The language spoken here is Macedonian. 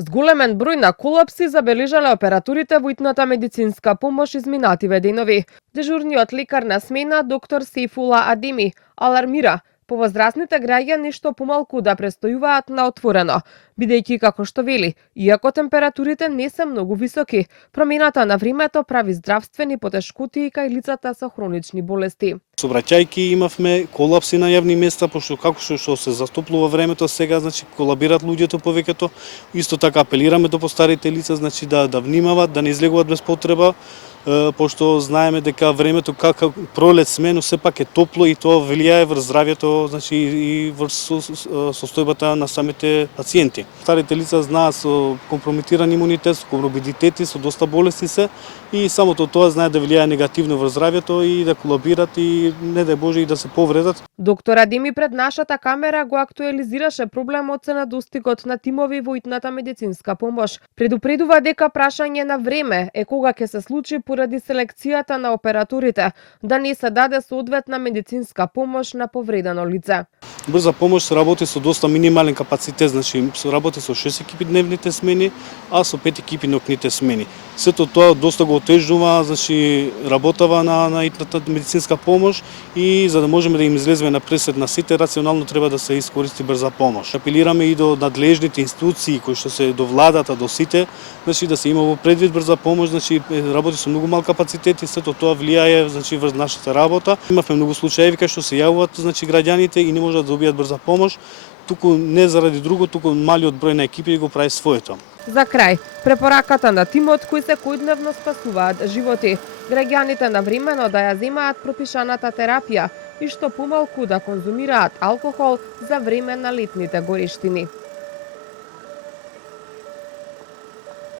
Зголемен број на колапси забележале операторите во итната медицинска помош изминативе денови. Дежурниот лекар на смена, доктор Сейфула Адеми, алармира повозрастните граѓани што помалку да престојуваат на отворено, бидејќи како што вели, иако температурите не се многу високи, промената на времето прави здравствени потешкоти кај лицата со хронични болести. Сообраќајки имавме колапси на јавни места, пошто како што се застопнува времето сега, значи колабират луѓето повеќето. Исто така апелираме до постарите лица, значи да внимават, да не излегуваат без потреба, пошто знаеме дека времето како пролет смено сепак е топло и тоа влијае врз здравјето, значи и врз состојбата на самите пациенти. Старите лица знаат со компрометиран имунитет, со коморбидитети, со доста болести се и самото тоа знае да влијае негативно врз здравјето и да колабират и не дај Боже и да се повредат. Доктор Адеми пред нашата камера го актуализираше проблемот со недостигот на тимови во итната медицинска помош. Предупредува дека прашање на време е кога ќе се случи поради селекцијата на операторите да не се даде соодветна медицинска помош на повредено лице. Брза помош се работи со доста минимален капацитет, значи се работи со 6 екипи дневните смени, а со 5 екипи ноќните смени. Сето тоа доста го отежнува, значи работава на итната медицинска помош и за да можеме да им излеземе на пресед на сите, рационално треба да се искористи брза помош. Апелираме и до надлежните институции кои што се до владата, до сите, значи да се има во предвид брза помош, значи работи со многу мал капацитет и сето тоа влијае значи врз нашата работа. Имавме многу случаи кај што се јавуваат значи граѓаните и не можат да добијат брза помош, туку не заради друго, туку малиот број на екипи го прави своето. За крај, препораката на тимот кои секојдневно спасуваат животи, граѓаните навремено да ја земаат пропишаната терапија и што помалку да конзумираат алкохол за време на летните горештини.